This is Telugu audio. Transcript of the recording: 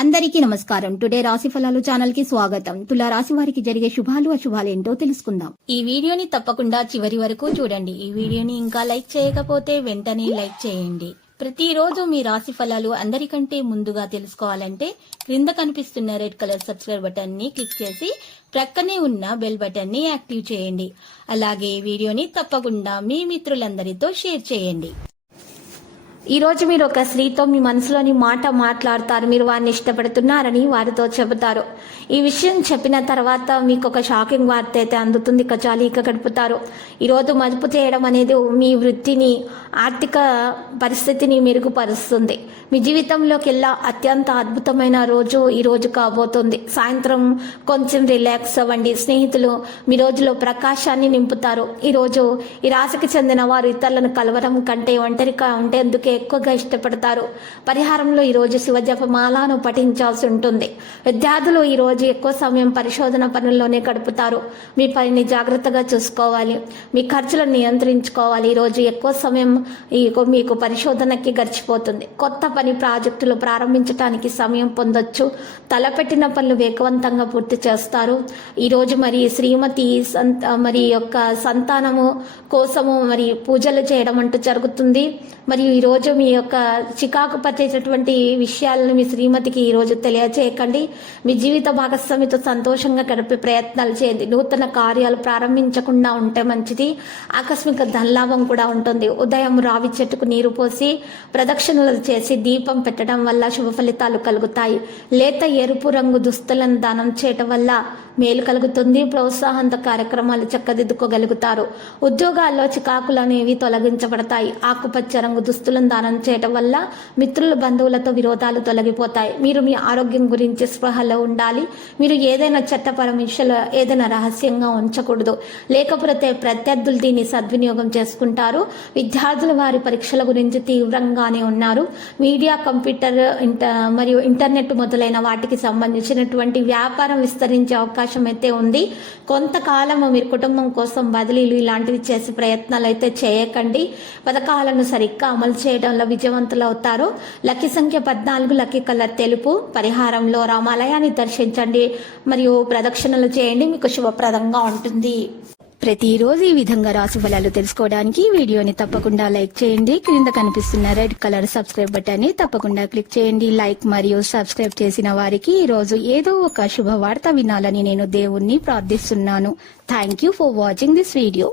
అందరికీ నమస్కారం. టుడే రాశి ఫలాలు ఛానల్ కి స్వాగతం. తులా రాశి వారికి జరిగే శుభాలు అశుభాలు ఏంటో తెలుసుకుందాం. ఈ వీడియోని తప్పకుండా చివరి వరకు చూడండి. ఈ వీడియోని ఇంకా లైక్ చేయకపోతే వెంటనే లైక్ చేయండి. ప్రతిరోజు మీ రాశి ఫలాలు అందరికంటే ముందుగా తెలుసుకోవాలంటే క్రింద కనిపిస్తున్న రెడ్ కలర్ సబ్స్క్రైబ్ బటన్ ని క్లిక్ చేసి ప్రక్కనే ఉన్న బెల్ బటన్ ని యాక్టివ్ చేయండి. అలాగే ఈ వీడియోని తప్పకుండా మీ మిత్రులందరితో షేర్ చేయండి. ఈ రోజు మీరు ఒక స్త్రీతో మీ మనసులోని మాట మాట్లాడతారు. మీరు వారిని ఇష్టపడుతున్నారని వారితో చెబుతారు. ఈ విషయం చెప్పిన తర్వాత మీకు ఒక షాకింగ్ వార్త అయితే అందుతుంది. కచాలీక గడుపుతారు. ఈరోజు మదుపు చేయడం అనేది మీ వృత్తిని, ఆర్థిక పరిస్థితిని మెరుగుపరుస్తుంది. మీ జీవితంలోకెల్లా అత్యంత అద్భుతమైన రోజు ఈ రోజు కాబోతుంది. సాయంత్రం కొంచెం రిలాక్స్ అవ్వండి. స్నేహితులు మీ రోజులో ప్రకాశాన్ని నింపుతారు. ఈరోజు ఈ రాశికి చెందిన వారు ఇతరులను కలవరం కంటే ఒంటరిగా ఉండేందుకే ఎక్కువగా ఇష్టపడతారు. పరిహారంలో ఈరోజు శివజపమాలను పఠించాల్సి ఉంటుంది. విద్యార్థులు ఈరోజు ఎక్కువ సమయం పరిశోధన పనుల్లోనే గడుపుతారు. మీ పనిని జాగ్రత్తగా చూసుకోవాలి. మీ ఖర్చులను నియంత్రించుకోవాలి. ఈరోజు ఎక్కువ సమయం మీకు పరిశోధనకి గడిచిపోతుంది. కొత్త పని ప్రాజెక్టులు ప్రారంభించడానికి సమయం పొందొచ్చు. తలపెట్టిన పనులు వేగవంతంగా పూర్తి చేస్తారు. ఈరోజు మరి శ్రీమతి మరి యొక్క సంతానము కోసము మరి పూజలు చేయడం అంటూ జరుగుతుంది. మరియు ఈరోజు మీ యొక్క చికాకు పట్టేటటువంటి విషయాలను మీ శ్రీమతికి ఈరోజు తెలియచేయకండి. మీ జీవిత భాగస్వామితో సంతోషంగా గడిపే ప్రయత్నాలు చేయండి. నూతన కార్యాలు ప్రారంభించకుండా ఉంటే మంచిది. ఆకస్మిక ధనలాభం కూడా ఉంటుంది. ఉదయం రావి చెట్టుకు నీరు పోసి ప్రదక్షిణలు చేసి దీపం పెట్టడం వల్ల శుభ ఫలితాలు కలుగుతాయి. లేత ఎరుపు రంగు దుస్తులను దానం చేయటం వల్ల మేలు కలుగుతుంది. ప్రోత్సాహంత కార్యక్రమాలు చక్కదిద్దుకోగలుగుతారు. ఉద్యోగాల్లో చికాకులు అనేవి తొలగించబడతాయి. ఆకుపచ్చ రంగు దుస్తులను దానం చేయటం వల్ల మిత్రుల బంధువులతో విరోధాలు తొలగిపోతాయి. మీరు మీ ఆరోగ్యం గురించి స్పృహలో ఉండాలి. మీరు ఏదైనా చట్టపరమైన విషయంలో ఏదైనా రహస్యంగా ఉంచకూడదు. లేకపోతే ప్రత్యర్థులు దీన్ని సద్వినియోగం చేసుకుంటారు. విద్యార్థులు వారి పరీక్షల గురించి తీవ్రంగానే ఉన్నారు. మీడియా, కంప్యూటర్ మరియు ఇంటర్నెట్ మొదలైన వాటికి సంబంధించినటువంటి వ్యాపారం విస్తరించే అవకాశం అయితే ఉంది. కొంతకాలం మీరు కుటుంబం కోసం బదిలీలు ఇలాంటివి చేసే ప్రయత్నాలు అయితే చేయకండి. పథకాలను సరిగ్గా అమలు చేయడంలో విజయవంతులు అవుతారు. లక్కీ సంఖ్య 14, లక్కీ కలర్ తెలుపు. పరిహారంలో రామాలయాన్ని దర్శించండి మరియు ప్రదక్షిణలు చేయండి. మీకు శుభప్రదంగా ఉంటుంది. ప్రతిరోజు ఈ విధంగా రాశి ఫలాలు తెలుసుకోవడానికి వీడియోని తప్పకుండా లైక్ చేయండి. క్రింద కనిపిస్తున్న రెడ్ కలర్ సబ్స్క్రైబ్ బటన్ ని తప్పకుండా క్లిక్ చేయండి. లైక్ మరియు సబ్స్క్రైబ్ చేసిన వారికి ఈ రోజు ఏదో ఒక శుభవార్త వినాలని నేను దేవుణ్ణి ప్రార్థిస్తున్నాను. Thank you for watching this video.